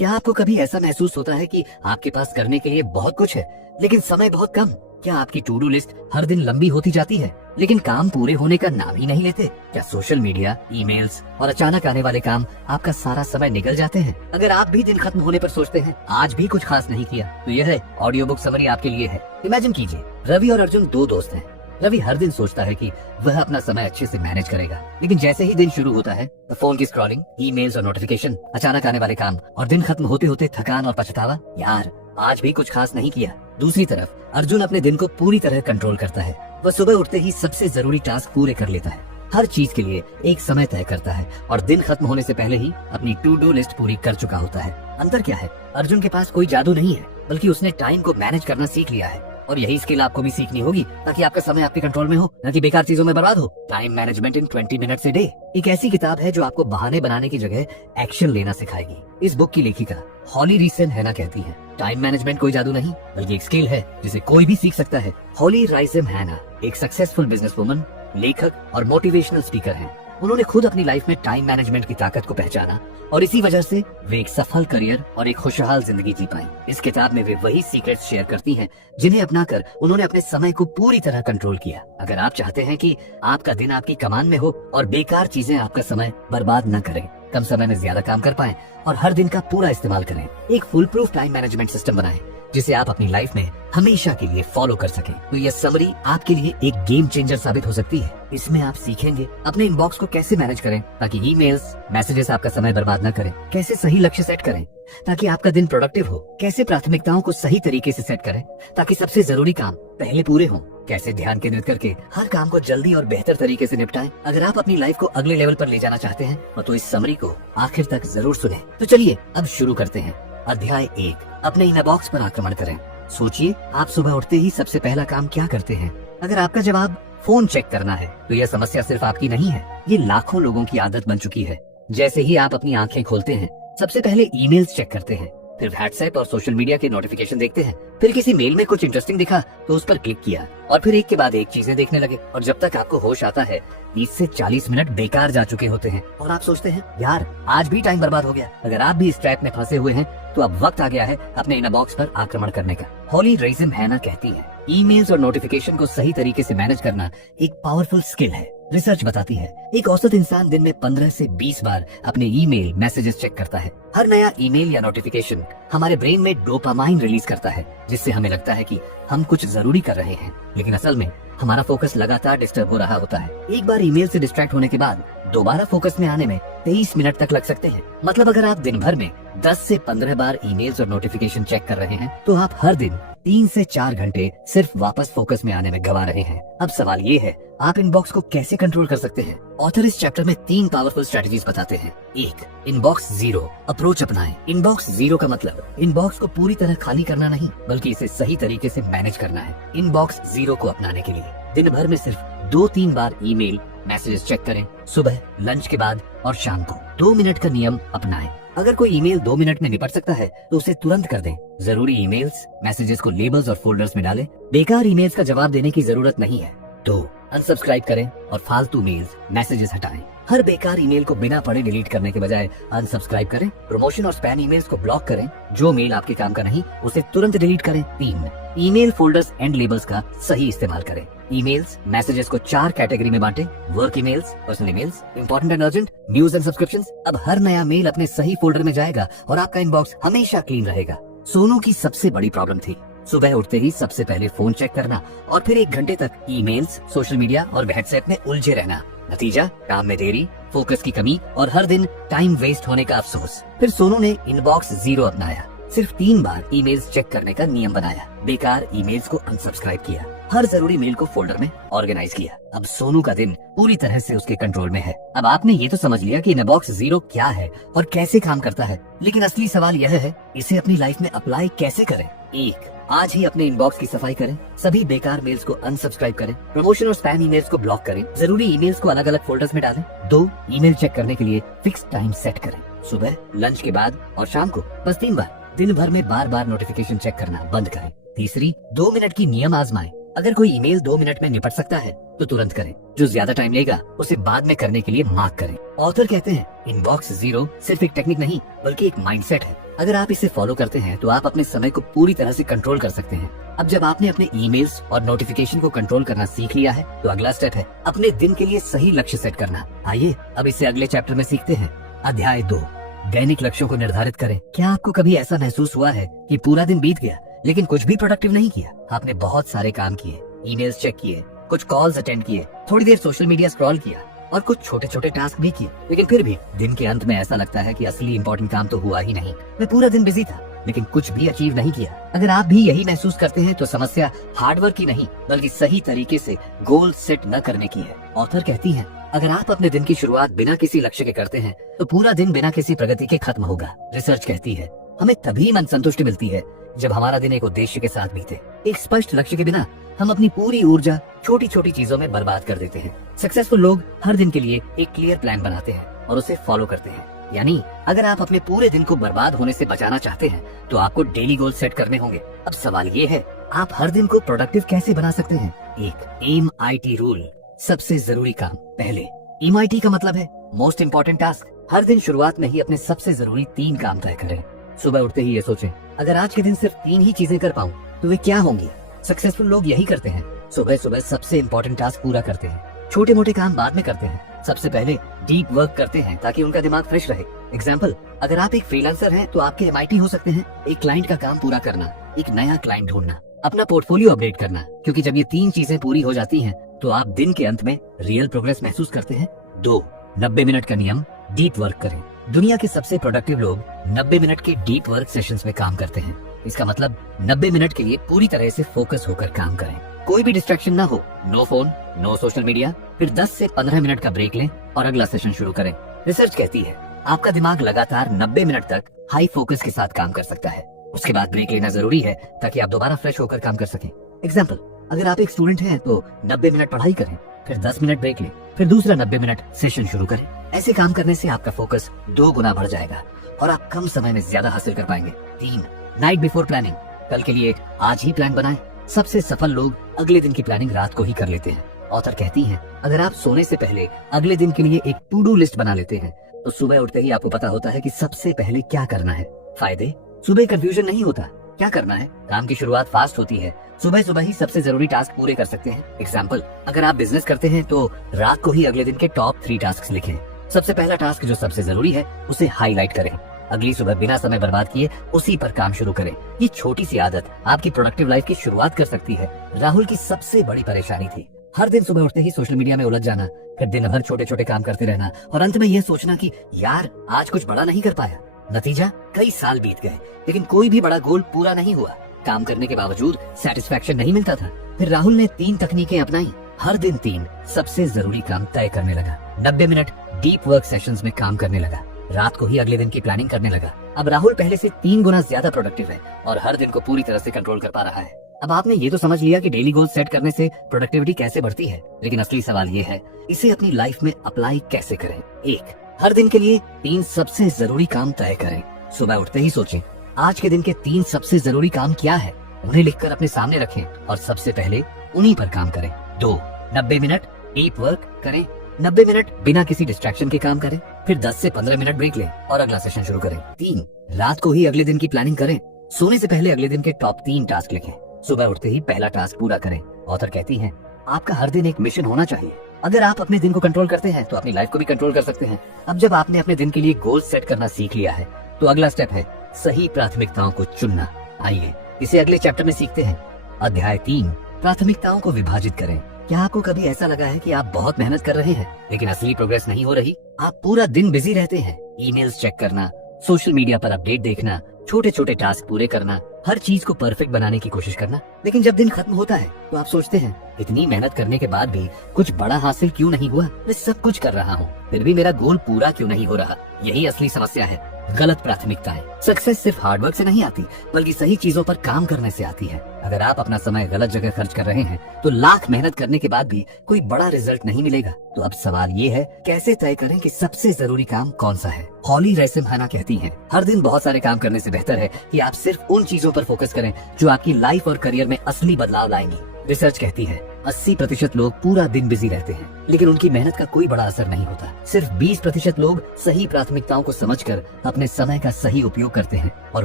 क्या आपको कभी ऐसा महसूस होता है कि आपके पास करने के लिए बहुत कुछ है लेकिन समय बहुत कम? क्या आपकी टू डू लिस्ट हर दिन लंबी होती जाती है लेकिन काम पूरे होने का नाम ही नहीं लेते? क्या सोशल मीडिया, ईमेल्स और अचानक आने वाले काम आपका सारा समय निगल जाते हैं? अगर आप भी दिन खत्म होने पर सोचते हैं आज भी कुछ खास नहीं किया, तो यह है ऑडियो बुक समरी आपके लिए है। इमेजिन कीजिए, रवि और अर्जुन दो दोस्त हैं। रवि हर दिन सोचता है कि वह अपना समय अच्छे से मैनेज करेगा, लेकिन जैसे ही दिन शुरू होता है तो फोन की स्क्रॉलिंग, ईमेल्स और नोटिफिकेशन, अचानक आने वाले काम और दिन खत्म होते होते थकान और पछतावा, यार आज भी कुछ खास नहीं किया। दूसरी तरफ अर्जुन अपने दिन को पूरी तरह कंट्रोल करता है। वह सुबह उठते ही सबसे जरूरी टास्क पूरे कर लेता है, हर चीज के लिए एक समय तय करता है और दिन खत्म होने से पहले ही अपनी टू डू लिस्ट पूरी कर चुका होता है। अंतर क्या है? अर्जुन के पास कोई जादू नहीं है, बल्कि उसने टाइम को मैनेज करना सीख लिया है। और यही स्किल आपको भी सीखनी होगी ताकि आपका समय आपके कंट्रोल में हो, न कि बेकार चीजों में बर्बाद हो। Time management in 20 minutes a day एक ऐसी किताब है जो आपको बहाने बनाने की जगह एक्शन लेना सिखाएगी। इस बुक की लेखिका हॉली राइसेन हैना कहती है, टाइम मैनेजमेंट कोई जादू नहीं बल्कि एक स्किल है जिसे कोई भी सीख सकता है। हॉली राइसेन हैना एक सक्सेसफुल बिजनेस वुमन, लेखक और मोटिवेशनल स्पीकर हैं। उन्होंने खुद अपनी लाइफ में टाइम मैनेजमेंट की ताकत को पहचाना और इसी वजह से वे एक सफल करियर और एक खुशहाल जिंदगी जी पाई। इस किताब में वे वही सीक्रेट्स शेयर करती हैं जिन्हें अपनाकर उन्होंने अपने समय को पूरी तरह कंट्रोल किया। अगर आप चाहते हैं कि आपका दिन आपकी कमान में हो और बेकार चीजें आपका समय बर्बाद न करें, कम समय में ज्यादा काम कर पाएं और हर दिन का पूरा इस्तेमाल करें, एक full proof time management system बनाएं जिसे आप अपनी लाइफ में हमेशा के लिए फॉलो कर सकें, तो यह समरी आपके लिए एक गेम चेंजर साबित हो सकती है। इसमें आप सीखेंगे अपने इनबॉक्स को कैसे मैनेज करें ताकि ईमेल्स, मैसेजेस आपका समय बर्बाद न करें, कैसे सही लक्ष्य सेट करें ताकि आपका दिन प्रोडक्टिव हो, कैसे प्राथमिकताओं को सही तरीके से सेट करें ताकि सबसे जरूरी काम पहले पूरे हों, कैसे ध्यान केंद्रित करके हर काम को जल्दी और बेहतर तरीके से निपटाएं। अगर आप अपनी लाइफ को अगले लेवल पर ले जाना चाहते हैं तो इस समरी को आखिर तक जरूर सुनें। तो चलिए अब शुरू करते हैं। अध्याय 1, अपने इनबॉक्स पर आक्रमण करें। सोचिए, आप सुबह उठते ही सबसे पहला काम क्या करते हैं? अगर आपका जवाब फोन चेक करना है तो यह समस्या सिर्फ आपकी नहीं है, ये लाखों लोगों की आदत बन चुकी है। जैसे ही आप अपनी आंखें खोलते हैं सबसे पहले ईमेल्स चेक करते हैं, फिर व्हाट्सएप और सोशल मीडिया के नोटिफिकेशन देखते हैं, फिर किसी मेल में कुछ इंटरेस्टिंग दिखा तो उस पर क्लिक किया और फिर एक के बाद एक चीजें देखने लगे और जब तक आपको होश आता है 30 से 40 मिनट बेकार जा चुके होते हैं और आप सोचते हैं यार आज भी टाइम बर्बाद हो गया। अगर आप भी इस ट्रैप में फंसे हुए हैं तो अब वक्त आ गया है अपने इनबॉक्स पर आक्रमण करने का। हॉली राइसेन हैना कहती है, ईमेल्स और नोटिफिकेशन को सही तरीके से मैनेज करना एक पावरफुल स्किल है। रिसर्च बताती है एक औसत इंसान दिन में 15 से 20 बार अपने ईमेल, मैसेजेस चेक करता है। हर नया ईमेल या नोटिफिकेशन हमारे ब्रेन में डोपामाइन रिलीज करता है जिससे हमें लगता है कि हम कुछ जरूरी कर रहे हैं, लेकिन असल में हमारा फोकस लगातार डिस्टर्ब हो रहा होता है। एक बार ईमेल से डिस्ट्रैक्ट होने के बाद दोबारा फोकस में आने में 23 मिनट तक लग सकते हैं। मतलब अगर आप दिन भर में 10 से 15 बार ईमेल्स और नोटिफिकेशन चेक कर रहे हैं तो आप हर दिन 3 से 4 घंटे सिर्फ वापस फोकस में आने में गवा रहे हैं। अब सवाल ये है, आप इनबॉक्स को कैसे कंट्रोल कर सकते हैं? ऑथर इस चैप्टर में 3 पावरफुल स्ट्रेटजीज बताते हैं। 1, इनबॉक्स जीरो अप्रोच अपनाएं। इनबॉक्स जीरो का मतलब इनबॉक्स को पूरी तरह खाली करना नहीं बल्कि इसे सही तरीके से मैनेज करना है। इनबॉक्स जीरो को अपनाने के लिए दिन भर में सिर्फ 2-3 बार ईमेल, मैसेजेस चेक करें, सुबह, लंच के बाद और शाम को। 2 मिनट का नियम अपनाएं। अगर कोई ईमेल 2 मिनट में निपट सकता है तो उसे तुरंत कर दें। जरूरी ईमेल्स, मैसेजेस को लेबल्स और फोल्डर्स में डालें। बेकार ईमेल्स का जवाब देने की जरूरत नहीं है। 2, अनसब्सक्राइब करें और फालतू मेल्स, मैसेजेस हटाएं। हर बेकार ईमेल को बिना पढ़े डिलीट करने के बजाय अनसब्सक्राइब करें। प्रमोशन और स्पैम ईमेल्स को ब्लॉक करें। जो मेल आपके काम का नहीं उसे तुरंत डिलीट करें। 3, ईमेल फोल्डर्स एंड लेबल्स का सही इस्तेमाल करें। ईमेल्स, मैसेजेस को 4 कैटेगरी में बांटें। Work emails, personal emails, important and urgent, news and subscriptions. अब हर नया मेल अपने सही फोल्डर में जाएगा और आपका इनबॉक्स हमेशा क्लीन रहेगा। सोनू की सबसे बड़ी प्रॉब्लम थी सुबह उठते ही सबसे पहले फोन चेक करना और फिर 1 घंटे तक ईमेल्स, सोशल मीडिया और व्हाट्सएप में उलझे रहना। नतीजा, काम में देरी, फोकस की कमी और हर दिन टाइम वेस्ट होने का अफसोस। फिर सोनू ने इनबॉक्स जीरो अपनाया, सिर्फ 3 बार ईमेल्स चेक करने का नियम बनाया, बेकार ईमेल्स को अनसब्सक्राइब किया, हर जरूरी मेल को फोल्डर में ऑर्गेनाइज किया। अब सोनू का दिन पूरी तरह से उसके कंट्रोल में है। अब आपने ये तो समझ लिया कि इनबॉक्स जीरो क्या है और कैसे काम करता है, लेकिन असली सवाल यह है इसे अपनी लाइफ में अप्लाई कैसे करें। 1, आज ही अपने इनबॉक्स की सफाई करें। सभी बेकार मेल्स को अनसब्सक्राइब करें। प्रमोशन और स्पैम ईमेल्स को ब्लॉक करें। जरूरी ईमेल्स को अलग अलग फोल्डर्स में डालें। 2, ईमेल चेक करने के लिए फिक्स टाइम सेट करें, सुबह, लंच के बाद और शाम को, बस 3 बार। दिन भर में बार बार नोटिफिकेशन चेक करना बंद करें। तीसरी, 2 मिनट की नियम आजमाएं। अगर कोई ईमेल 2 मिनट में निपट सकता है तो तुरंत करें, जो ज्यादा टाइम लेगा उसे बाद में करने के लिए मार्क करें। ऑथर कहते हैं इनबॉक्स जीरो सिर्फ एक टेक्निक नहीं बल्कि एक माइंडसेट है। अगर आप इसे फॉलो करते हैं तो आप अपने समय को पूरी तरह से कंट्रोल कर सकते हैं। अब जब आपने अपने ईमेल्स और नोटिफिकेशन को कंट्रोल करना सीख लिया है तो अगला स्टेप है अपने दिन के लिए सही लक्ष्य सेट करना। आइए अब इसे अगले चैप्टर में सीखते हैं। अध्याय 2, दैनिक लक्ष्यों को निर्धारित करें। क्या आपको कभी ऐसा महसूस हुआ है कि पूरा दिन बीत गया लेकिन कुछ भी प्रोडक्टिव नहीं किया? आपने बहुत सारे काम किए, ईमेल्स चेक किए, कुछ कॉल्स अटेंड किए, थोड़ी देर सोशल मीडिया स्क्रॉल किया और कुछ छोटे छोटे टास्क भी किए, लेकिन फिर भी दिन के अंत में ऐसा लगता है कि असली इंपॉर्टेंट काम तो हुआ ही नहीं। मैं पूरा दिन बिजी था लेकिन कुछ भी अचीव नहीं किया। अगर आप भी यही महसूस करते हैं तो समस्या हार्डवर्क की नहीं बल्कि सही तरीके से गोल सेट न करने की है। ऑथर कहती है अगर आप अपने दिन की शुरुआत बिना किसी लक्ष्य के करते हैं तो पूरा दिन बिना किसी प्रगति के खत्म होगा। रिसर्च कहती है हमें तभी मन संतुष्टि मिलती है जब हमारा दिन एक उद्देश्य के साथ बीते। एक स्पष्ट लक्ष्य के बिना हम अपनी पूरी ऊर्जा छोटी छोटी चीजों में बर्बाद कर देते हैं। सक्सेसफुल लोग हर दिन के लिए एक क्लियर प्लान बनाते हैं और उसे फॉलो करते हैं। यानी अगर आप अपने पूरे दिन को बर्बाद होने से बचाना चाहते हैं तो आपको डेली गोल सेट करने होंगे। अब सवाल ये है आप हर दिन को प्रोडक्टिव कैसे बना सकते हैं? एक MIT रूल, सबसे जरूरी काम पहले। MIT का मतलब है मोस्ट इम्पोर्टेंट टास्क। हर दिन शुरुआत में ही अपने सबसे जरूरी 3 काम तय करें। सुबह उठते ही ये सोचें अगर आज के दिन सिर्फ 3 ही चीजें कर पाऊं तो वे क्या होंगी? सक्सेसफुल लोग यही करते हैं, सुबह सुबह सबसे इम्पोर्टेंट टास्क पूरा करते हैं, छोटे मोटे काम बाद में करते हैं, सबसे पहले डीप वर्क करते हैं ताकि उनका दिमाग फ्रेश रहे। एग्जाम्पल, अगर आप एक फ्रीलांसर हैं तो आपके MIT हो सकते हैं एक क्लाइंट का काम पूरा करना, एक नया क्लाइंट ढूंढना, अपना पोर्टफोलियो अपडेट करना, क्योंकि जब ये 3 चीजें पूरी हो जाती हैं तो आप दिन के अंत में रियल प्रोग्रेस महसूस करते हैं। 2, 90 मिनट का नियम, डीप वर्क करें। दुनिया के सबसे प्रोडक्टिव लोग 90 मिनट के डीप वर्क सेशंस में काम करते हैं। इसका मतलब 90 मिनट के लिए पूरी तरह से फोकस होकर काम करें, कोई भी डिस्ट्रैक्शन ना हो, no phone, no social media, फिर 10 से 15 मिनट का ब्रेक लें और अगला सेशन शुरू करें। रिसर्च कहती है आपका दिमाग लगातार 90 मिनट तक हाई फोकस के साथ काम कर सकता है। उसके बाद ब्रेक लेना जरूरी है ताकि आप दोबारा फ्रेश होकर काम कर सकें। एग्जाम्पल, अगर आप एक स्टूडेंट हैं तो 90 मिनट पढ़ाई करें, फिर 10 मिनट ब्रेक लें, फिर दूसरा 90 मिनट सेशन शुरू करें। ऐसे काम करने से आपका फोकस 2 गुना बढ़ जाएगा और आप कम समय में ज्यादा हासिल कर पाएंगे। 3, नाइट बिफोर प्लानिंग, कल के लिए आज ही प्लान बनाएं। सबसे सफल लोग अगले दिन की प्लानिंग रात को ही कर लेते हैं। ऑथर कहती हैं अगर आप सोने से पहले अगले दिन के लिए एक टू डू लिस्ट बना लेते हैं तो सुबह उठते ही आपको पता होता है कि सबसे पहले क्या करना है। फायदे, सुबह कंफ्यूजन नहीं होता, क्या करना है, काम की शुरुआत फास्ट होती है, सुबह सुबह ही सबसे जरूरी टास्क पूरे कर सकते हैं। एग्जाम्पल, अगर आप बिजनेस करते हैं तो रात को ही अगले दिन के टॉप 3 टास्क लिखें। सबसे पहला टास्क जो सबसे जरूरी है उसे हाईलाइट करें, अगली सुबह बिना समय बर्बाद किए उसी पर काम शुरू करें। ये छोटी सी आदत आपकी प्रोडक्टिव लाइफ की शुरुआत कर सकती है। राहुल की सबसे बड़ी परेशानी थी हर दिन सुबह उठते ही सोशल मीडिया में उलझ जाना, फिर दिन भर छोटे छोटे काम करते रहना और अंत में यह सोचना कि यार आज कुछ बड़ा नहीं कर पाया। नतीजा, कई साल बीत गए लेकिन कोई भी बड़ा गोल पूरा नहीं हुआ। काम करने के बावजूद सेटिस्फैक्शन नहीं मिलता था। फिर राहुल ने 3 तकनीकें अपनाई। हर दिन 3 सबसे जरूरी काम तय करने लगा, 90 मिनट डीप वर्क सेशंस में काम करने लगा, रात को ही अगले दिन की प्लानिंग करने लगा। अब राहुल पहले से 3 गुना ज्यादा प्रोडक्टिव है और हर दिन को पूरी तरह से कंट्रोल कर पा रहा है। अब आपने ये तो समझ लिया कि डेली गोल सेट करने से प्रोडक्टिविटी कैसे बढ़ती है, लेकिन असली सवाल ये है इसे अपनी लाइफ में अप्लाई कैसे करें। 1, हर दिन के लिए 3 सबसे जरूरी काम तय करें। सुबह उठते ही सोचें आज के दिन के 3 सबसे जरूरी काम क्या है, उन्हें लिखकर अपने सामने रखें और सबसे पहले उन्हीं पर काम करें। 2, 90 मिनट डीप वर्क करें, 90 मिनट बिना किसी डिस्ट्रैक्शन के काम करें, फिर 10 से 15 मिनट ब्रेक लें और अगला सेशन शुरू करें। 3, रात को ही अगले दिन की प्लानिंग करें, सोने से पहले अगले दिन के टॉप 3 टास्क लिखें, सुबह उठते ही पहला टास्क पूरा करें। ऑथर कहती हैं आपका हर दिन एक मिशन होना चाहिए। अगर आप अपने दिन को कंट्रोल करते हैं तो अपनी लाइफ को भी कंट्रोल कर सकते हैं। अब जब आपने अपने दिन के लिए गोल सेट करना सीख लिया है तो अगला स्टेप है सही प्राथमिकताओं को चुनना। आइए इसे अगले चैप्टर में सीखते हैं। अध्याय 3, प्राथमिकताओं को विभाजित करें। क्या आपको कभी ऐसा लगा है कि आप बहुत मेहनत कर रहे हैं लेकिन असली प्रोग्रेस नहीं हो रही? आप पूरा दिन बिजी रहते हैं, ईमेल्स चेक करना, सोशल मीडिया पर अपडेट देखना, छोटे छोटे टास्क पूरे करना, हर चीज को परफेक्ट बनाने की कोशिश करना, लेकिन जब दिन खत्म होता है तो आप सोचते हैं इतनी मेहनत करने के बाद भी कुछ बड़ा हासिल क्यों नहीं हुआ? मैं सब कुछ कर रहा हूँ फिर भी मेरा गोल पूरा क्यों नहीं हो रहा? यही असली समस्या है, गलत प्राथमिकताएं। सक्सेस सिर्फ हार्डवर्क से नहीं आती बल्कि सही चीजों पर काम करने से आती है। अगर आप अपना समय गलत जगह खर्च कर रहे हैं तो लाख मेहनत करने के बाद भी कोई बड़ा रिजल्ट नहीं मिलेगा। तो अब सवाल ये है कैसे तय करें कि सबसे जरूरी काम कौन सा है? हॉली रेसिम्हाना कहती हैं हर दिन बहुत सारे काम करने से बेहतर है कि आप सिर्फ उन चीजों पर फोकस करें जो आपकी लाइफ और करियर में असली बदलाव लाएंगी। रिसर्च कहती है 80% लोग पूरा दिन बिजी रहते हैं, लेकिन उनकी मेहनत का कोई बड़ा असर नहीं होता। सिर्फ 20% लोग सही प्राथमिकताओं को समझकर अपने समय का सही उपयोग करते हैं और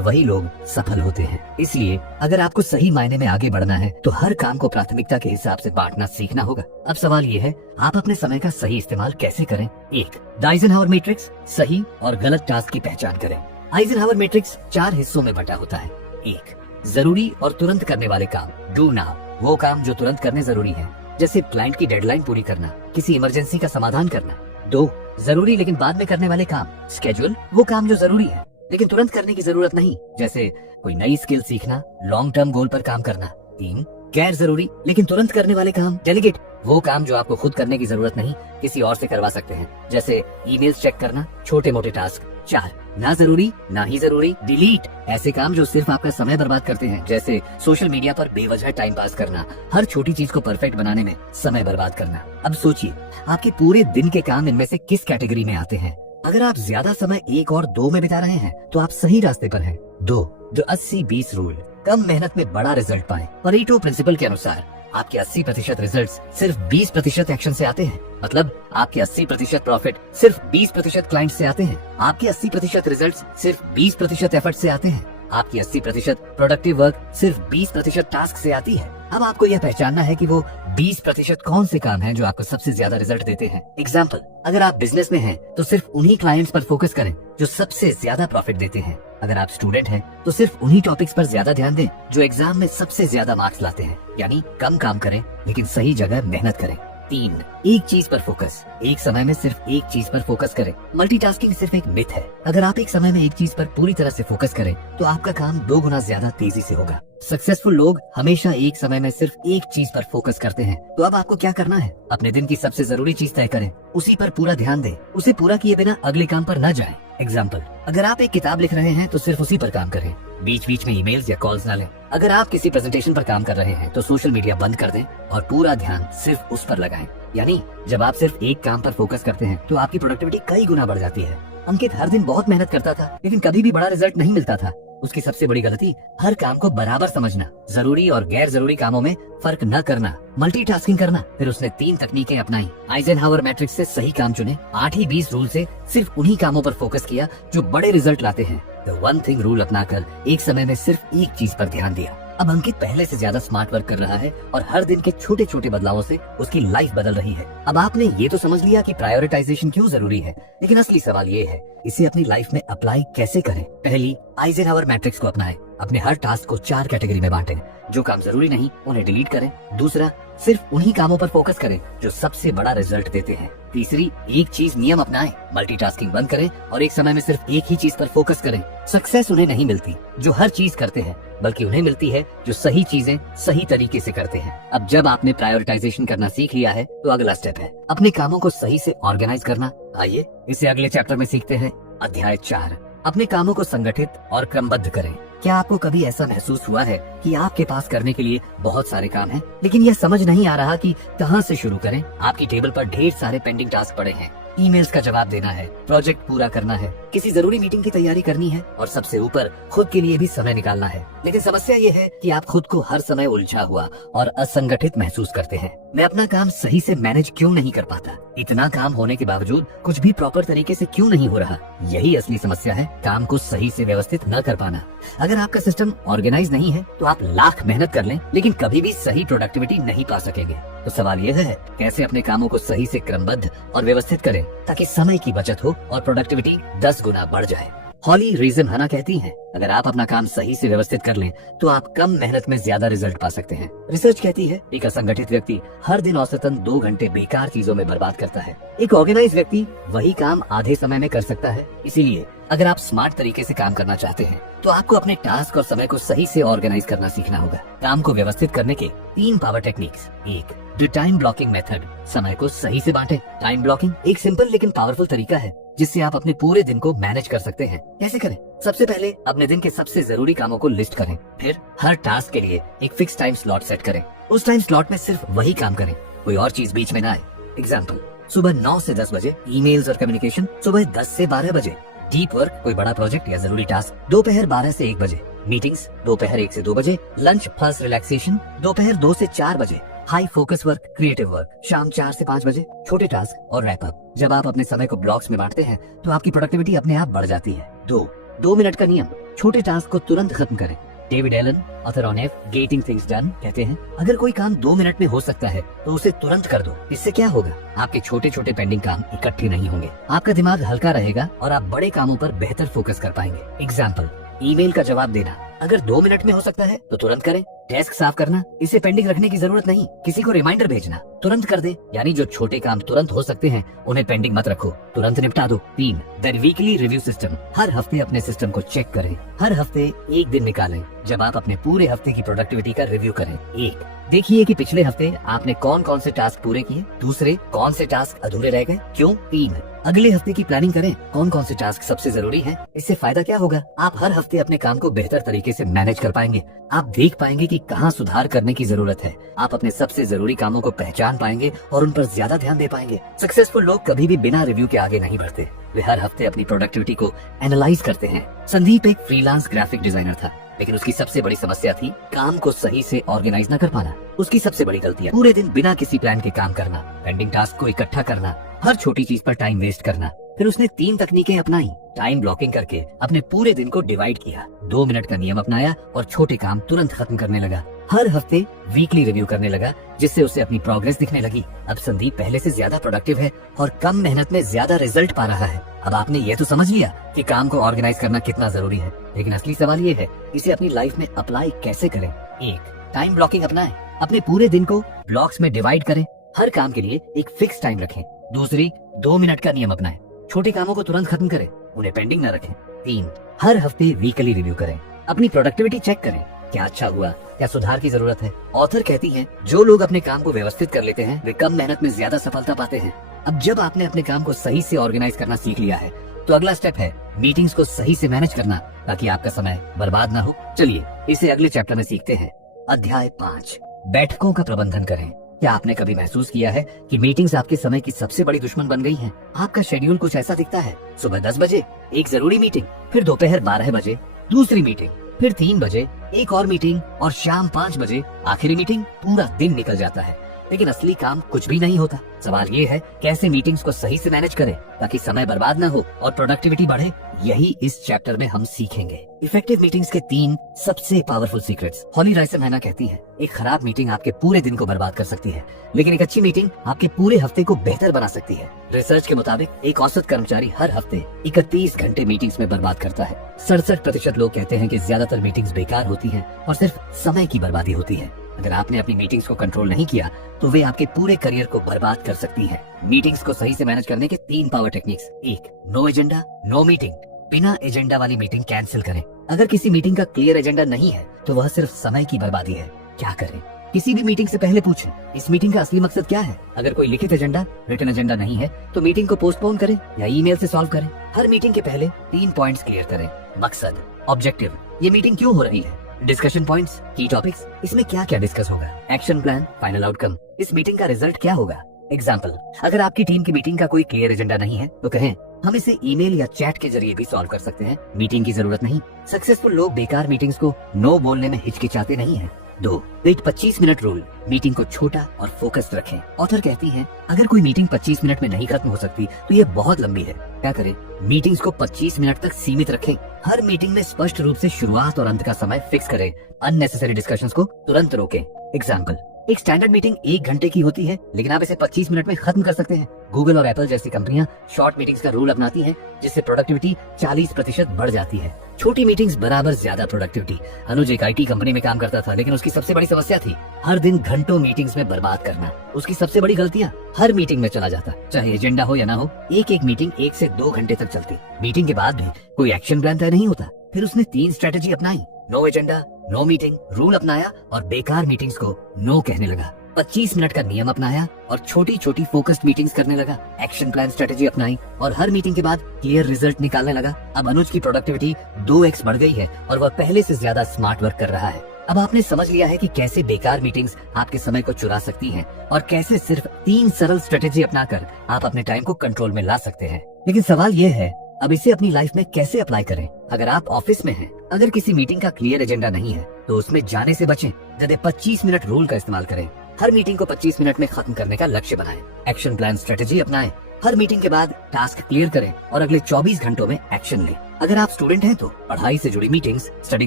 वही लोग सफल होते हैं। इसलिए अगर आपको सही मायने में आगे बढ़ना है तो हर काम को प्राथमिकता के हिसाब से बांटना सीखना होगा। अब सवाल ये है, आप अपने समय का सही इस्तेमाल कैसे करें? 1. आइजनहावर मैट्रिक्स, सही और गलत टास्क की पहचान करें। आइजनहावर मैट्रिक्स 4 हिस्सों में बटा होता है। 1. जरूरी और तुरंत करने वाले काम, डू नाउ, वो काम जो तुरंत करने जरूरी है, जैसे क्लाइंट की डेडलाइन पूरी करना, किसी इमरजेंसी का समाधान करना। 2. जरूरी लेकिन बाद में करने वाले काम, स्केड्यूल, वो काम जो जरूरी है लेकिन तुरंत करने की जरूरत नहीं, जैसे कोई नई स्किल सीखना, लॉन्ग टर्म गोल पर काम करना। 3. गैर जरूरी लेकिन तुरंत करने वाले काम, डेलीगेट, वो काम जो आपको खुद करने की जरूरत नहीं, किसी और से करवा सकते हैं, जैसे ईमेल्स चेक करना, छोटे मोटे टास्क। 4. ना जरूरी ना ही जरूरी, डिलीट, ऐसे काम जो सिर्फ आपका समय बर्बाद करते हैं, जैसे सोशल मीडिया पर बेवजह टाइम पास करना, हर छोटी चीज को परफेक्ट बनाने में समय बर्बाद करना। अब सोचिए, आपके पूरे दिन के काम इनमें से किस कैटेगरी में आते हैं? अगर आप ज्यादा समय 1 और 2 में बिता रहे हैं तो आप सही रास्ते पर हैं। 2. जो 80-20 रूल, कम मेहनत में बड़ा रिजल्ट पाएं। परेटो प्रिंसिपल के अनुसार आपके 80% रिजल्ट्स सिर्फ 20% एक्शन से आते हैं। मतलब आपके 80% प्रॉफिट सिर्फ 20% क्लाइंट से आते हैं। आपके 80% रिजल्ट्स सिर्फ 20% एफर्ट से आते हैं। आपकी 80% प्रोडक्टिव वर्क सिर्फ 20% टास्क से आती है। अब आपको यह पहचानना है कि वो 20% कौन से काम हैं जो आपको सबसे ज्यादा रिजल्ट देते हैं। एग्जाम्पल, अगर आप बिजनेस में हैं तो सिर्फ उन्हीं क्लाइंट्स पर फोकस करें जो सबसे ज्यादा प्रॉफिट देते हैं। अगर आप स्टूडेंट हैं तो सिर्फ उन्हीं टॉपिक्स पर ज्यादा ध्यान दें जो एग्जाम में सबसे ज्यादा मार्क्स लाते हैं। यानी कम काम करें लेकिन सही जगह मेहनत करें। 3. एक चीज पर फोकस, एक समय में सिर्फ एक चीज पर फोकस करें। मल्टीटास्किंग सिर्फ एक मिथ है। अगर आप एक समय में एक चीज पर पूरी तरह से फोकस करें तो आपका काम 2 गुना ज्यादा तेजी से होगा। सक्सेसफुल लोग हमेशा एक समय में सिर्फ एक चीज पर फोकस करते हैं। तो अब आपको क्या करना है? अपने दिन की सबसे जरूरी चीज तय करें, उसी पर पूरा ध्यान दें, उसे पूरा किए बिना अगले काम पर न जाएं। एग्जाम्पल, अगर आप एक किताब लिख रहे हैं तो सिर्फ उसी पर काम करें, बीच बीच में ईमेल्स या कॉल्स ना लें। अगर आप किसी प्रेजेंटेशन पर काम कर रहे हैं तो सोशल मीडिया बंद कर दें और पूरा ध्यान सिर्फ उस पर लगाएं। यानी जब आप सिर्फ एक काम पर फोकस करते हैं तो आपकी प्रोडक्टिविटी कई गुना बढ़ जाती है। अंकित हर दिन बहुत मेहनत करता था लेकिन कभी भी बड़ा रिजल्ट नहीं मिलता था। उसकी सबसे बड़ी गलती हर काम को बराबर समझना, जरूरी और गैर जरूरी कामों में फर्क न करना, मल्टीटास्किंग करना। फिर उसने 3 तकनीकें अपनाई, आइजनहावर मैट्रिक्स से सही काम चुने, 8-20 रूल से सिर्फ उन्हीं कामों पर फोकस किया जो बड़े रिजल्ट लाते हैं, द वन थिंग रूल अपनाकर एक समय में सिर्फ एक चीज पर ध्यान दिया। अब अंकित पहले से ज्यादा स्मार्ट वर्क कर रहा है और हर दिन के छोटे छोटे बदलावों से उसकी लाइफ बदल रही है। अब आपने ये तो समझ लिया कि प्रायोरिटाइजेशन क्यों जरूरी है, लेकिन असली सवाल ये है, इसे अपनी लाइफ में अप्लाई कैसे करें? पहली, आइजनहावर मैट्रिक्स को अपनाएं। अपने हर टास्क को 4 कैटेगरी में बांटें। जो काम जरूरी नहीं उन्हें डिलीट करें। दूसरा, सिर्फ उन्हीं कामों पर फोकस करें जो सबसे बड़ा रिजल्ट देते हैं। तीसरी, एक चीज नियम अपनाएं, मल्टीटास्किंग बंद करें और एक समय में सिर्फ एक ही चीज पर फोकस करें। सक्सेस उन्हें नहीं मिलती जो हर चीज करते हैं, बल्कि उन्हें मिलती है जो सही चीजें सही तरीके से करते हैं। अब जब आपने प्रायोरिटाइजेशन करना सीख लिया है तो अगला स्टेप है अपने कामों को सही से ऑर्गेनाइज करना। आइए इसे अगले चैप्टर में सीखते हैं। अध्याय 4, अपने कामों को संगठित और क्रमबद्ध करें। क्या आपको कभी ऐसा महसूस हुआ है कि आपके पास करने के लिए बहुत सारे काम हैं, लेकिन यह समझ नहीं आ रहा कि कहां से शुरू करें? आपकी टेबल पर ढेर सारे पेंडिंग टास्क पड़े हैं, ईमेल्स का जवाब देना है, प्रोजेक्ट पूरा करना है, किसी जरूरी मीटिंग की तैयारी करनी है और सबसे ऊपर खुद के लिए भी समय निकालना है। लेकिन समस्या ये है कि आप खुद को हर समय उलझा हुआ और असंगठित महसूस करते हैं। मैं अपना काम सही से मैनेज क्यों नहीं कर पाता? इतना काम होने के बावजूद कुछ भी प्रॉपर तरीके से क्यों नहीं हो रहा? यही असली समस्या है, काम को सही से व्यवस्थित न कर पाना। अगर आपका सिस्टम ऑर्गेनाइज नहीं है तो आप लाख मेहनत कर लें लेकिन कभी भी सही प्रोडक्टिविटी नहीं पा सकेंगे। तो सवाल यह है, कैसे अपने कामों को सही से क्रमबद्ध और व्यवस्थित करें ताकि समय की बचत हो और प्रोडक्टिविटी 10 गुना बढ़ जाए। हॉली रीजन हना कहती हैं, अगर आप अपना काम सही से व्यवस्थित कर लें तो आप कम मेहनत में ज्यादा रिजल्ट पा सकते हैं। रिसर्च कहती है, एक असंगठित व्यक्ति हर दिन औसतन 2 घंटे बेकार चीजों में बर्बाद करता है। एक ऑर्गेनाइज व्यक्ति वही काम आधे समय में कर सकता है। इसीलिए अगर आप स्मार्ट तरीके से काम करना चाहते हैं तो आपको अपने टास्क और समय को सही से ऑर्गेनाइज करना सीखना होगा। काम को व्यवस्थित करने के 3 power techniques. 1, the time blocking method, समय को सही से बांटें। टाइम ब्लॉकिंग एक सिंपल लेकिन पावरफुल तरीका है जिससे आप अपने पूरे दिन को मैनेज कर सकते हैं। कैसे करें? सबसे पहले अपने दिन के सबसे जरूरी कामों को लिस्ट करें। फिर हर टास्क के लिए एक फिक्स टाइम स्लॉट सेट करें। उस टाइम स्लॉट में सिर्फ वही काम करें, कोई और चीज बीच में ना आए। एग्जाम्पल, सुबह 9 से 10 बजे ईमेल्स और कम्युनिकेशन, सुबह 10 से 12 बजे डीप वर्क, कोई बड़ा प्रोजेक्ट या जरूरी टास्क, दोपहर 12 से 1 बजे, मीटिंग्स दोपहर 1 से 2 बजे, लंच प्लस रिलैक्सेशन दोपहर 2 से 4 बजे, high focus work, creative work शाम 4 से 5 बजे, छोटे टास्क और रैप अप। जब आप अपने समय को ब्लॉक्स में बांटते हैं तो आपकी प्रोडक्टिविटी अपने आप बढ़ जाती है। 2 मिनट का नियम, छोटे टास्क को तुरंत खत्म करें। David Allen, author on getting things done, कहते हैं अगर कोई काम 2 मिनट में हो सकता है तो उसे तुरंत कर दो। इससे क्या होगा, आपके छोटे छोटे पेंडिंग काम इकट्ठे नहीं होंगे, आपका दिमाग हल्का रहेगा और आप बड़े कामों पर बेहतर फोकस कर पाएंगे। एग्जाम्पल, ईमेल का जवाब देना अगर 2 मिनट में हो सकता है तो तुरंत करें। डेस्क साफ करना, इसे पेंडिंग रखने की जरूरत नहीं, किसी को रिमाइंडर भेजना तुरंत कर दे। यानी जो छोटे काम तुरंत हो सकते हैं उन्हें पेंडिंग मत रखो, तुरंत निपटा दो। 3 द वीकली रिव्यू सिस्टम, हर हफ्ते अपने सिस्टम को चेक करें। हर हफ्ते एक दिन निकालें जब आप अपने पूरे हफ्ते की प्रोडक्टिविटी का रिव्यू करें। 1 देखिए कि पिछले हफ्ते आपने कौन कौन से टास्क पूरे किए। 2 कौन से टास्क अधूरे रह गए, क्यों। 3 अगले हफ्ते की प्लानिंग करें, कौन कौन से टास्क सबसे जरूरी हैं। इससे फायदा क्या होगा, आप हर हफ्ते अपने काम को बेहतर तरीके से मैनेज कर पाएंगे। आप देख पाएंगे कि कहाँ सुधार करने की जरूरत है। आप अपने सबसे जरूरी कामों को पहचान पाएंगे और उन पर ज्यादा ध्यान दे पाएंगे। सक्सेसफुल लोग कभी भी बिना रिव्यू के आगे नहीं बढ़ते, वे हर हफ्ते अपनी प्रोडक्टिविटी को एनालाइज करते हैं। संदीप एक फ्रीलांस ग्राफिक डिजाइनर था, लेकिन उसकी सबसे बड़ी समस्या थी काम को सही से ऑर्गेनाइज न कर पाना। उसकी सबसे बड़ी गलतियां, पूरे दिन बिना किसी प्लान के काम करना, पेंडिंग टास्क को इकट्ठा करना, हर छोटी चीज पर टाइम वेस्ट करना। फिर उसने 3 तकनीकें अपनाई। टाइम ब्लॉकिंग करके अपने पूरे दिन को डिवाइड किया, 2 मिनट का नियम अपनाया और छोटे काम तुरंत खत्म करने लगा। हर हफ्ते वीकली रिव्यू करने लगा, जिससे उसे अपनी प्रोग्रेस दिखने लगी। अब संदीप पहले से ज्यादा प्रोडक्टिव है और कम मेहनत में ज्यादा रिजल्ट पा रहा है। अब आपने ये तो समझ लिया कि काम को ऑर्गेनाइज करना कितना जरूरी है, लेकिन असली सवाल ये है इसे अपनी लाइफ में अप्लाई कैसे करें। 1 टाइम ब्लॉकिंग अपनाएं, अपने पूरे दिन को ब्लॉक्स में डिवाइड करें, हर काम के लिए एक फिक्स टाइम रखें। 2 मिनट का नियम अपनाएं, छोटे कामों को तुरंत खत्म करें, उन्हें पेंडिंग न रखें। 3 हर हफ्ते वीकली रिव्यू करें, अपनी प्रोडक्टिविटी चेक करें, क्या अच्छा हुआ, क्या सुधार की जरूरत है। ऑथर कहती है जो लोग अपने काम को व्यवस्थित कर लेते हैं वे कम मेहनत में ज्यादा सफलता पाते हैं। अब जब आपने अपने काम को सही से ऑर्गेनाइज करना सीख लिया है तो अगला स्टेप है मीटिंग्स को सही से मैनेज करना, ताकि आपका समय बर्बाद ना हो। चलिए इसे अगले चैप्टर में सीखते हैं। अध्याय 5 बैठकों का प्रबंधन करें। क्या आपने कभी महसूस किया है कि मीटिंग्स आपके समय की सबसे बड़ी दुश्मन बन गई हैं? आपका शेड्यूल कुछ ऐसा दिखता है, सुबह 10 बजे एक जरूरी मीटिंग, फिर दोपहर 12 बजे दूसरी मीटिंग, फिर 3 बजे एक और मीटिंग और शाम 5 बजे आखिरी मीटिंग। पूरा दिन निकल जाता है लेकिन असली काम कुछ भी नहीं होता। सवाल ये है कैसे मीटिंग्स को सही से मैनेज करें ताकि समय बर्बाद ना हो और प्रोडक्टिविटी बढ़े। यही इस चैप्टर में हम सीखेंगे। इफेक्टिव मीटिंग्स के 3 सबसे पावरफुल सीक्रेट्स। हॉली राइसन हैना कहती है एक खराब मीटिंग आपके पूरे दिन को बर्बाद कर सकती है, लेकिन एक अच्छी मीटिंग आपके पूरे हफ्ते को बेहतर बना सकती है। रिसर्च के मुताबिक एक औसत कर्मचारी हर हफ्ते 31 घंटे मीटिंग्स में बर्बाद करता है। 67% लोग कहते हैं कि ज्यादातर मीटिंग्स बेकार होती हैं और सिर्फ समय की बर्बादी होती है। अगर आपने अपनी मीटिंग्स को कंट्रोल नहीं किया तो वे आपके पूरे करियर को बर्बाद कर सकती हैं। मीटिंग्स को सही से मैनेज करने के 3 power techniques. 1 no agenda no meeting, बिना एजेंडा वाली मीटिंग कैंसिल करें। अगर किसी मीटिंग का क्लियर एजेंडा नहीं है तो वह सिर्फ समय की बर्बादी है। क्या करें, किसी भी मीटिंग से पहले पूछें इस मीटिंग का असली मकसद क्या है। अगर कोई लिखित एजेंडा रिटन एजेंडा नहीं है तो मीटिंग को पोस्टपोन करें या ईमेल से सॉल्व करें। हर मीटिंग के पहले 3 पॉइंट्स क्लियर करें। मकसद, ऑब्जेक्टिव, ये मीटिंग क्यों हो रही है। डिस्कशन पॉइंट्स, की टॉपिक्स, इसमें क्या क्या डिस्कस होगा। एक्शन प्लान, फाइनल आउटकम, इस मीटिंग का रिजल्ट क्या होगा। एग्जाम्पल, अगर आपकी टीम की मीटिंग का कोई क्लियर एजेंडा नहीं है तो कहें हम इसे ईमेल या चैट के जरिए भी सॉल्व कर सकते हैं, मीटिंग की जरूरत नहीं। सक्सेसफुल लोग बेकार मीटिंग्स को नो बोलने में हिचकिचाते नहीं है। 2 25 मिनट रूल, मीटिंग को छोटा और फोकस्ड रखें। ऑथर कहती है अगर कोई मीटिंग 25 मिनट में नहीं खत्म हो सकती तो ये बहुत लंबी है। क्या करें, मीटिंग्स को 25 मिनट तक सीमित रखें। हर मीटिंग में स्पष्ट रूप से शुरुआत और अंत का समय फिक्स करें। अननेसेसरी डिस्कशंस को तुरंत रोकें। एग्जाम्पल, एक स्टैंडर्ड मीटिंग 1 घंटे की होती है लेकिन आप इसे 25 मिनट में खत्म कर सकते हैं। गूगल और एप्पल जैसी कंपनियां शॉर्ट मीटिंग्स का रूल अपनाती हैं, जिससे प्रोडक्टिविटी 40% बढ़ जाती है। छोटी मीटिंग्स बराबर ज्यादा प्रोडक्टिविटी। अनुज एक IT कंपनी में काम करता था, लेकिन उसकी सबसे बड़ी समस्या थी हर दिन घंटों मीटिंग्स में बर्बाद करना। उसकी सबसे बड़ी गलतियां, हर मीटिंग में चला जाता, चाहे एजेंडा हो या ना हो। एक मीटिंग 1 से 2 घंटे तक चलती। मीटिंग के बाद भी कोई एक्शन प्लान तय नहीं होता। फिर उसने 3 स्ट्रेटेजी अपनाई। No agenda, no meeting rule अपनाया और बेकार मीटिंग्स को नो कहने लगा। 25 मिनट का नियम अपनाया और छोटी छोटी फोकस्ड मीटिंग्स करने लगा। एक्शन प्लान स्ट्रेटेजी अपनाई और हर मीटिंग के बाद क्लियर रिजल्ट निकालने लगा। अब अनुज की प्रोडक्टिविटी 2x बढ़ गई है और वह पहले से ज्यादा स्मार्ट वर्क कर रहा है। अब आपने समझ लिया है कि कैसे बेकार मीटिंग्स आपके समय को चुरा सकती हैं और कैसे सिर्फ 3 सरल स्ट्रेटेजी अपनाकर आप अपने टाइम को कंट्रोल में ला सकते हैं। लेकिन सवाल ये है अब इसे अपनी लाइफ में कैसे अप्लाई करें। अगर आप ऑफिस में हैं, अगर किसी मीटिंग का क्लियर एजेंडा नहीं है तो उसमें जाने से बचें। जैसे 25 मिनट रूल का इस्तेमाल करें। हर मीटिंग को 25 मिनट में खत्म करने का लक्ष्य बनाएं। एक्शन प्लान स्ट्रेटेजी अपनाएं। हर मीटिंग के बाद टास्क क्लियर करें और अगले 24 घंटों में एक्शन लें। अगर आप स्टूडेंट हैं तो पढ़ाई से जुड़ी मीटिंग्स, स्टडी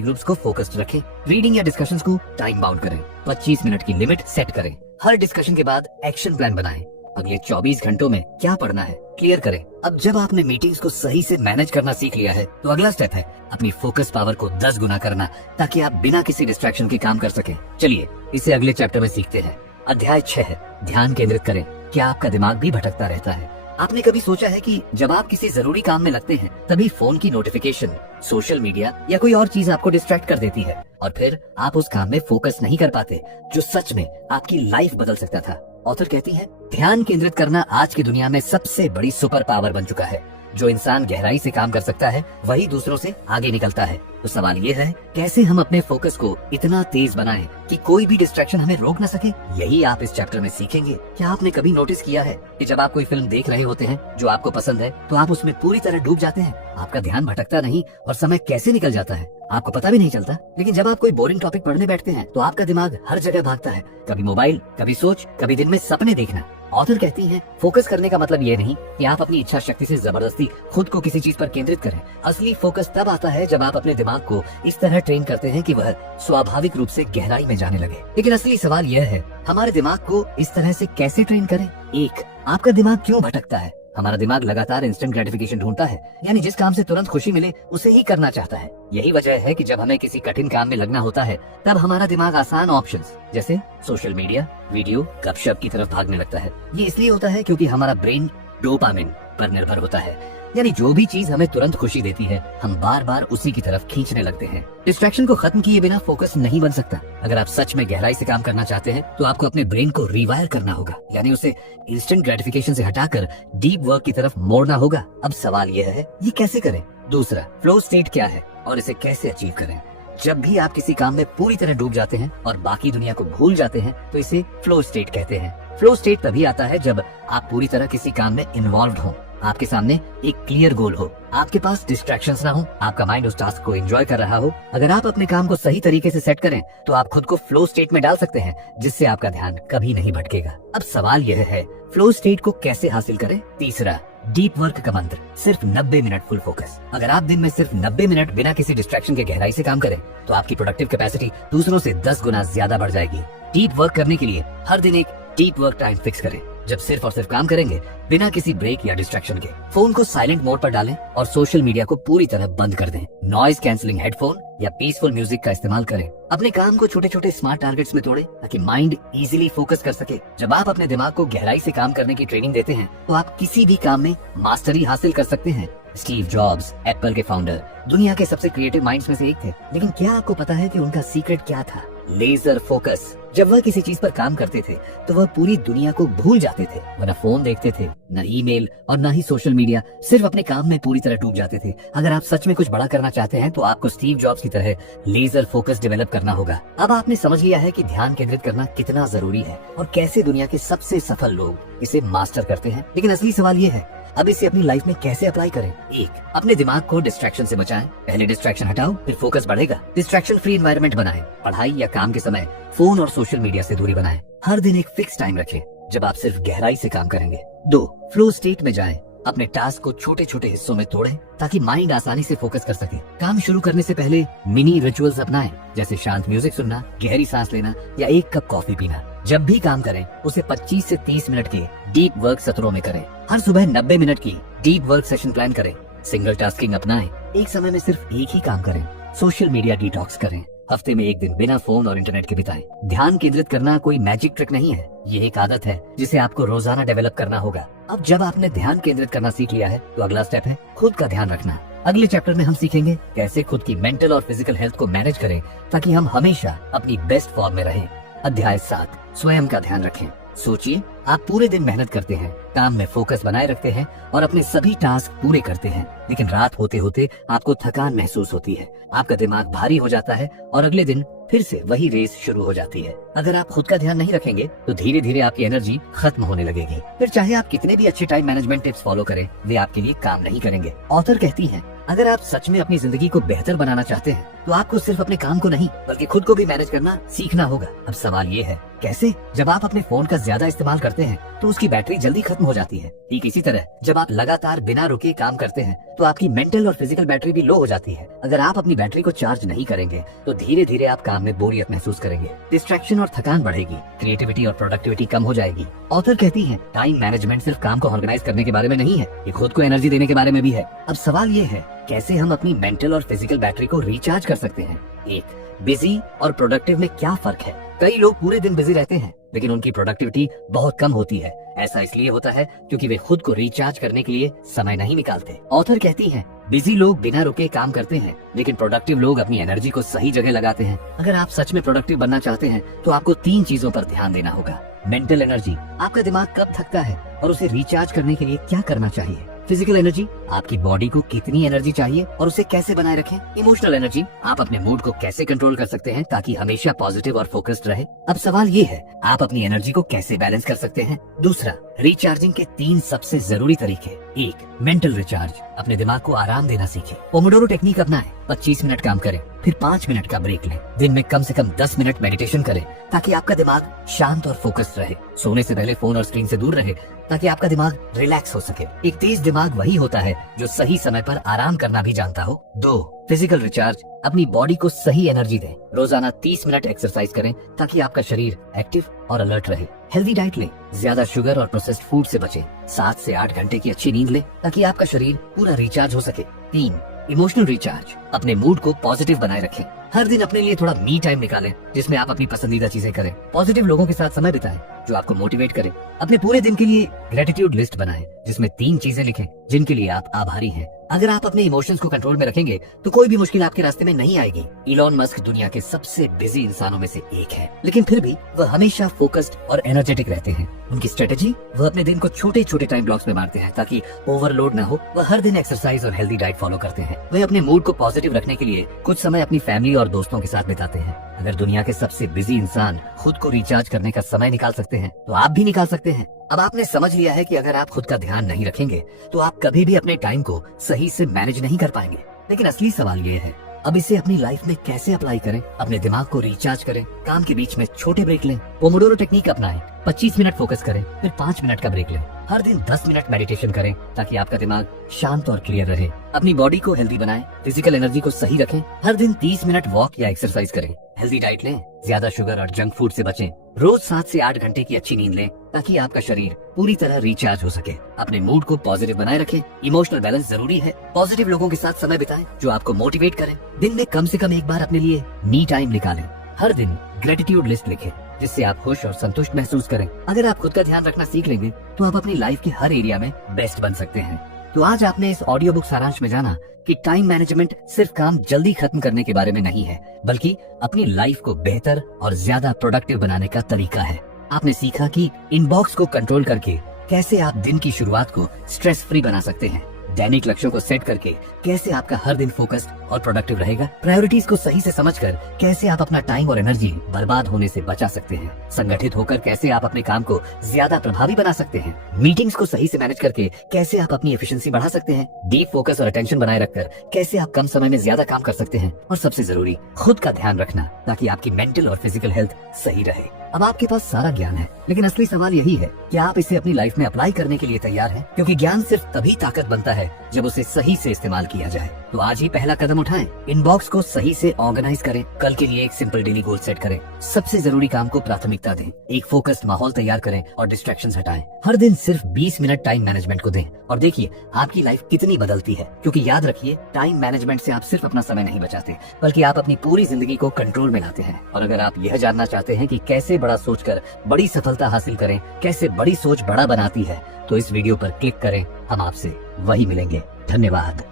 ग्रुप्स को फोकस्ड रखें। रीडिंग या डिस्कशंस को टाइम बाउंड करें। 25 मिनट की लिमिट सेट करें। हर डिस्कशन के बाद एक्शन प्लान बनाएं। अगले 24 घंटों में क्या पढ़ना है क्लियर करें। अब जब आपने मीटिंग्स को सही से मैनेज करना सीख लिया है तो अगला स्टेप है अपनी फोकस पावर को 10 गुना करना, ताकि आप बिना किसी डिस्ट्रैक्शन के काम कर सकें। चलिए इसे अगले चैप्टर में सीखते हैं। अध्याय 6 है ध्यान केंद्रित करें। क्या आपका दिमाग भी भटकता रहता है? आपने कभी सोचा है कि जब आप किसी जरूरी काम में लगते हैं तभी फोन की नोटिफिकेशन, सोशल मीडिया या कोई और चीज आपको डिस्ट्रैक्ट कर देती है और फिर आप उस काम में फोकस नहीं कर पाते, जो सच में आपकी लाइफ बदल सकता था। ऑथर कहती है, ध्यान केंद्रित करना आज की दुनिया में सबसे बड़ी सुपर पावर बन चुका है। जो इंसान गहराई से काम कर सकता है वही दूसरों से आगे निकलता है। तो सवाल ये है, कैसे हम अपने फोकस को इतना तेज बनाएं कि कोई भी डिस्ट्रैक्शन हमें रोक न सके। यही आप इस चैप्टर में सीखेंगे। क्या आपने कभी नोटिस किया है कि जब आप कोई फिल्म देख रहे होते हैं जो आपको पसंद है तो आप उसमें पूरी तरह डूब जाते हैं? आपका ध्यान भटकता नहीं और समय कैसे निकल जाता है आपको पता भी नहीं चलता। लेकिन जब आप कोई बोरिंग टॉपिक पढ़ने बैठते हैं तो आपका दिमाग हर जगह भागता है, कभी मोबाइल, कभी सोच, कभी दिन में सपने देखना। ऑथर कहती है, फोकस करने का मतलब ये नहीं कि आप अपनी इच्छा शक्ति से जबरदस्ती खुद को किसी चीज पर केंद्रित करें। असली फोकस तब आता है जब आप अपने दिमाग को इस तरह ट्रेन करते हैं कि वह स्वाभाविक रूप से गहराई में जाने लगे। लेकिन असली सवाल यह है, हमारे दिमाग को इस तरह से कैसे ट्रेन करें? एक, आपका दिमाग क्यों भटकता है? हमारा दिमाग लगातार इंस्टेंट ग्रेटिफिकेशन ढूंढता है, यानी जिस काम से तुरंत खुशी मिले उसे ही करना चाहता है। यही वजह है कि जब हमें किसी कठिन काम में लगना होता है तब हमारा दिमाग आसान ऑप्शंस जैसे सोशल मीडिया, वीडियो, गपशप की तरफ भागने लगता है। ये इसलिए होता है क्योंकि हमारा ब्रेन डोपामिन पर निर्भर होता है, यानी जो भी चीज हमें तुरंत खुशी देती है हम बार बार उसी की तरफ खींचने लगते हैं। डिस्ट्रैक्शन को खत्म किए बिना फोकस नहीं बन सकता। अगर आप सच में गहराई से काम करना चाहते हैं तो आपको अपने ब्रेन को रिवायर करना होगा, यानी उसे इंस्टेंट ग्रेटिफिकेशन से हटाकर डीप वर्क की तरफ मोड़ना होगा। अब सवाल यह है, ये कैसे करें? दूसरा, फ्लो स्टेट क्या है और इसे कैसे अचीव करें? जब भी आप किसी काम में पूरी तरह डूब जाते हैं और बाकी दुनिया को भूल जाते हैं तो इसे फ्लो स्टेट कहते हैं। फ्लो स्टेट तभी आता है जब आप पूरी तरह किसी काम में इन्वॉल्व हो, आपके सामने एक क्लियर गोल हो, आपके पास डिस्ट्रैक्शंस ना हो, आपका माइंड उस टास्क को एंजॉय कर रहा हो। अगर आप अपने काम को सही तरीके से सेट करें तो आप खुद को फ्लो स्टेट में डाल सकते हैं, जिससे आपका ध्यान कभी नहीं भटकेगा। अब सवाल यह है, फ्लो स्टेट को कैसे हासिल करें? तीसरा, डीप वर्क का मंत्र, सिर्फ 90 मिनट फुल फोकस। अगर आप दिन में सिर्फ 90 मिनट बिना किसी डिस्ट्रैक्शन के गहराई से काम करें तो आपकी प्रोडक्टिव कैपेसिटी दूसरों से 10 गुना ज्यादा बढ़ जाएगी। डीप वर्क करने के लिए हर दिन एक डीप वर्क टाइम फिक्स करें, जब सिर्फ और सिर्फ काम करेंगे बिना किसी ब्रेक या डिस्ट्रैक्शन के। फोन को साइलेंट मोड पर डालें और सोशल मीडिया को पूरी तरह बंद कर दें। नॉइज कैंसिलिंग हेडफोन या पीसफुल म्यूजिक का इस्तेमाल करें। अपने काम को छोटे छोटे स्मार्ट टारगेट्स में तोड़ें ताकि माइंड इजीली फोकस कर सके। जब आप अपने दिमाग को गहराई से काम करने की ट्रेनिंग देते हैं तो आप किसी भी काम में मास्टरी हासिल कर सकते हैं। स्टीव जॉब्स, एप्पल के फाउंडर, दुनिया के सबसे क्रिएटिव माइंड्स में से एक थे, लेकिन क्या आपको पता है कि उनका सीक्रेट क्या था? Laser focus. जब वह किसी चीज पर काम करते थे तो वह पूरी दुनिया को भूल जाते थे। वह न फोन देखते थे, न ईमेल और न ही सोशल मीडिया, सिर्फ अपने काम में पूरी तरह डूब जाते थे। अगर आप सच में कुछ बड़ा करना चाहते हैं तो आपको स्टीव जॉब्स की तरह लेजर फोकस डेवलप करना होगा। अब आपने समझ लिया है कि ध्यान केंद्रित करना कितना जरूरी है और कैसे दुनिया के सबसे सफल लोग इसे मास्टर करते हैं। लेकिन असली सवाल ये है, अब इसे अपनी लाइफ में कैसे अप्लाई करें? एक, अपने दिमाग को डिस्ट्रैक्शन से बचाएं। पहले डिस्ट्रैक्शन हटाओ, फिर फोकस बढ़ेगा। डिस्ट्रैक्शन फ्री एनवायरनमेंट बनाएं। पढ़ाई या काम के समय फोन और सोशल मीडिया से दूरी बनाएं। हर दिन एक फिक्स टाइम रखें जब आप सिर्फ गहराई से काम करेंगे। 2, फ्लो स्टेट में जाएं। अपने टास्क को छोटे छोटे हिस्सों में तोड़ें ताकि माइंड आसानी से फोकस कर सके। काम शुरू करने से पहले मिनी रिचुअल्स अपनाएं, जैसे शांत म्यूजिक सुनना, गहरी सांस लेना या एक कप कॉफी पीना। जब भी काम करें उसे 25 से 30 मिनट के डीप वर्क सत्रों में करें। हर सुबह 90 मिनट की डीप वर्क सेशन प्लान करें। सिंगल टास्किंग अपनाएं, एक समय में सिर्फ एक ही काम करें। सोशल मीडिया डिटॉक्स करें। हफ्ते में एक दिन बिना फोन और इंटरनेट के बिताएं। ध्यान केंद्रित करना कोई मैजिक ट्रिक नहीं है, ये एक आदत है जिसे आपको रोजाना डेवलप करना होगा। अब जब आपने ध्यान केंद्रित करना सीख लिया है तो अगला स्टेप है खुद का ध्यान रखना। अगले चैप्टर में हम सीखेंगे कैसे खुद की मेंटल और फिजिकल हेल्थ को मैनेज करें ताकि हम हमेशा अपनी बेस्ट फॉर्म में रहें। अध्याय 7, स्वयं का ध्यान रखें। सोचिए, आप पूरे दिन मेहनत करते हैं, काम में फोकस बनाए रखते हैं और अपने सभी टास्क पूरे करते हैं, लेकिन रात होते होते आपको थकान महसूस होती है, आपका दिमाग भारी हो जाता है और अगले दिन फिर से वही रेस शुरू हो जाती है। अगर आप खुद का ध्यान नहीं रखेंगे तो धीरे धीरे आपकी एनर्जी खत्म होने लगेगी। फिर चाहे आप कितने भी अच्छे टाइम मैनेजमेंट टिप्स फॉलो करें, वे आपके लिए काम नहीं करेंगे। ऑथर कहती हैं, अगर आप सच में अपनी जिंदगी को बेहतर बनाना चाहते हैं तो आपको सिर्फ अपने काम को नहीं बल्कि खुद को भी मैनेज करना सीखना होगा। अब सवाल ये है, कैसे? जब आप अपने फोन का ज्यादा इस्तेमाल करते हैं तो उसकी बैटरी जल्दी खत्म हो जाती है। ठीक इसी तरह जब आप लगातार बिना रुके काम करते हैं तो आपकी मेंटल और फिजिकल बैटरी भी लो हो जाती है। अगर आप अपनी बैटरी को चार्ज नहीं करेंगे तो धीरे धीरे आप काम में बोरियत महसूस करेंगे, डिस्ट्रैक्शन और थकान बढ़ेगी, क्रिएटिविटी और प्रोडक्टिविटी कम हो जाएगी। ऑथर कहती है, टाइम मैनेजमेंट सिर्फ काम को ऑर्गेनाइज करने के बारे में नहीं है, ये खुद को एनर्जी देने के बारे में भी है। अब सवाल ये है, कैसे हम अपनी मेंटल और फिजिकल बैटरी को रिचार्ज कर सकते हैं? एक, बिजी और प्रोडक्टिव में क्या फर्क है? कई लोग पूरे दिन बिजी रहते हैं लेकिन उनकी प्रोडक्टिविटी बहुत कम होती है। ऐसा इसलिए होता है क्योंकि वे खुद को रिचार्ज करने के लिए समय नहीं निकालते। ऑथर कहती हैं, बिजी लोग बिना रुके काम करते हैं लेकिन प्रोडक्टिव लोग अपनी एनर्जी को सही जगह लगाते हैं। अगर आप सच में प्रोडक्टिव बनना चाहते हैं तो आपको 3 चीजों पर ध्यान देना होगा। मेंटल एनर्जी, आपका दिमाग कब थकता है और उसे रिचार्ज करने के लिए क्या करना चाहिए। फिजिकल एनर्जी, आपकी बॉडी को कितनी एनर्जी चाहिए और उसे कैसे बनाए रखें। इमोशनल एनर्जी, आप अपने मूड को कैसे कंट्रोल कर सकते हैं ताकि हमेशा पॉजिटिव और फोकस्ड रहे। अब सवाल ये है, आप अपनी एनर्जी को कैसे बैलेंस कर सकते हैं। दूसरा, रिचार्जिंग के 3 सबसे जरूरी तरीके। 1, मेंटल रिचार्ज, अपने दिमाग को आराम देना सीखें। पोमोडोरो टेक्निक अपनाएं, 25 मिनट काम करें फिर 5 मिनट का ब्रेक लें। दिन में कम से कम 10 मिनट मेडिटेशन करें ताकि आपका दिमाग शांत और फोकस्ड रहे। सोने से पहले फोन और स्क्रीन से दूर रहे ताकि आपका दिमाग रिलैक्स हो सके। एक तेज दिमाग वही होता है जो सही समय पर आराम करना भी जानता हो। 2, फिजिकल रिचार्ज, अपनी बॉडी को सही एनर्जी दें। रोजाना 30 मिनट एक्सरसाइज करें ताकि आपका शरीर एक्टिव और अलर्ट रहे। हेल्दी डाइट लें, ज्यादा शुगर और प्रोसेस्ड फूड से बचें। 7 से 8 घंटे की अच्छी नींद लें ताकि आपका शरीर पूरा रिचार्ज हो सके। 3, इमोशनल रिचार्ज, अपने मूड को पॉजिटिव बनाए रखें। हर दिन अपने लिए थोड़ा मी टाइम निकालें जिसमें आप अपनी पसंदीदा चीजें करें। पॉजिटिव लोगों के साथ समय बिताएं जो आपको मोटिवेट करें। अपने पूरे दिन के लिए ग्रेटिट्यूड लिस्ट बनाएं जिसमें 3 चीजें लिखें जिनके लिए आप आभारी हैं। अगर आप अपने इमोशंस को कंट्रोल में रखेंगे तो कोई भी मुश्किल आपके रास्ते में नहीं आएगी। इलॉन मस्क दुनिया के सबसे बिजी इंसानों में से एक है, लेकिन फिर भी वह हमेशा फोकस्ड और एनर्जेटिक रहते हैं। उनकी स्ट्रेटेजी, वह अपने दिन को छोटे छोटे टाइम ब्लॉक्स में बांटते हैं ताकि ओवरलोड न हो। वह हर दिन एक्सरसाइज और हेल्दी डाइट फॉलो करते हैं। वे अपने मूड को पॉजिटिव रखने के लिए कुछ समय अपनी फैमिली और दोस्तों के साथ बिताते हैं। अगर दुनिया के सबसे बिजी इंसान खुद को रिचार्ज करने का समय निकाल सकते हैं तो आप भी निकाल सकते हैं। अब आपने समझ लिया है कि अगर आप खुद का ध्यान नहीं रखेंगे तो आप कभी भी अपने टाइम को सही से मैनेज नहीं कर पाएंगे। लेकिन असली सवाल ये है, अब इसे अपनी लाइफ में कैसे अप्लाई करें। अपने दिमाग को रिचार्ज करें, काम के बीच में छोटे ब्रेक लें, पोमोडोरो टेक्निक अपनाएं, 25 मिनट फोकस करें फिर 5 मिनट का ब्रेक लें। हर दिन 10 मिनट मेडिटेशन करें ताकि आपका दिमाग शांत और क्लियर रहे। अपनी बॉडी को हेल्दी बनाएं, फिजिकल एनर्जी को सही रखें। हर दिन 30 मिनट वॉक या एक्सरसाइज करें। हेल्दी डाइट लें, ज्यादा शुगर और जंक फूड से बचें। रोज 7 से 8 घंटे की अच्छी नींद लें ताकि आपका शरीर पूरी तरह रिचार्ज हो सके। अपने मूड को पॉजिटिव बनाए रखें। इमोशनल बैलेंस जरूरी है। पॉजिटिव लोगों के साथ समय बिताएं जो आपको मोटिवेट करें। दिन में कम से कम एक बार अपने लिए मी टाइम निकालें। हर दिन ग्रेटिट्यूड लिस्ट लिखें जिससे आप खुश और संतुष्ट महसूस करें। अगर आप खुद का ध्यान रखना सीख लेंगे तो आप अपनी लाइफ के हर एरिया में बेस्ट बन सकते हैं। तो आज आपने इस ऑडियो बुक सारांश में जाना कि टाइम मैनेजमेंट सिर्फ काम जल्दी खत्म करने के बारे में नहीं है, बल्कि अपनी लाइफ को बेहतर और ज्यादा प्रोडक्टिव बनाने का तरीका है। आपने सीखा कि इनबॉक्स को कंट्रोल करके कैसे आप दिन की शुरुआत को स्ट्रेस फ्री बना सकते हैं। दैनिक लक्ष्यों को सेट करके कैसे आपका हर दिन फोकस्ड और प्रोडक्टिव रहेगा। प्रायोरिटीज को सही से समझकर कैसे आप अपना टाइम और एनर्जी बर्बाद होने से बचा सकते हैं। संगठित होकर कैसे आप अपने काम को ज्यादा प्रभावी बना सकते हैं। मीटिंग्स को सही से मैनेज करके कैसे आप अपनी एफिशिएंसी बढ़ा सकते हैं। डीप फोकस और अटेंशन बनाए रखकर कैसे आप कम समय में ज्यादा काम कर सकते हैं। और सबसे जरूरी, खुद का ध्यान रखना ताकि आपकी मेंटल और फिजिकल हेल्थ सही रहे। अब आपके पास सारा ज्ञान है, लेकिन असली सवाल यही है कि आप इसे अपनी लाइफ में अप्लाई करने के लिए तैयार हैं, क्योंकि ज्ञान सिर्फ तभी ताकत बनता है जब उसे सही से इस्तेमाल किया जाए। तो आज ही पहला कदम उठाएं। इनबॉक्स को सही से ऑर्गेनाइज करें। कल के लिए एक सिंपल डेली गोल सेट करें। सबसे जरूरी काम को प्राथमिकता दें। एक फोकस्ड माहौल तैयार करें और डिस्ट्रैक्शंस हटाएं। हर दिन सिर्फ 20 मिनट टाइम मैनेजमेंट को दें और देखिए आपकी लाइफ कितनी बदलती है। क्योंकि याद रखिए, टाइम मैनेजमेंट से आप सिर्फ अपना समय नहीं बचाते, बल्कि आप अपनी पूरी जिंदगी को कंट्रोल में लाते हैं। और अगर आप यह जानना चाहते हैं कि कैसे बड़ा सोचकर बड़ी सफलता हासिल करें, कैसे बड़ी सोच बड़ा बनाती है, तो इस वीडियो पर क्लिक करें। हम आपसे वही मिलेंगे। धन्यवाद।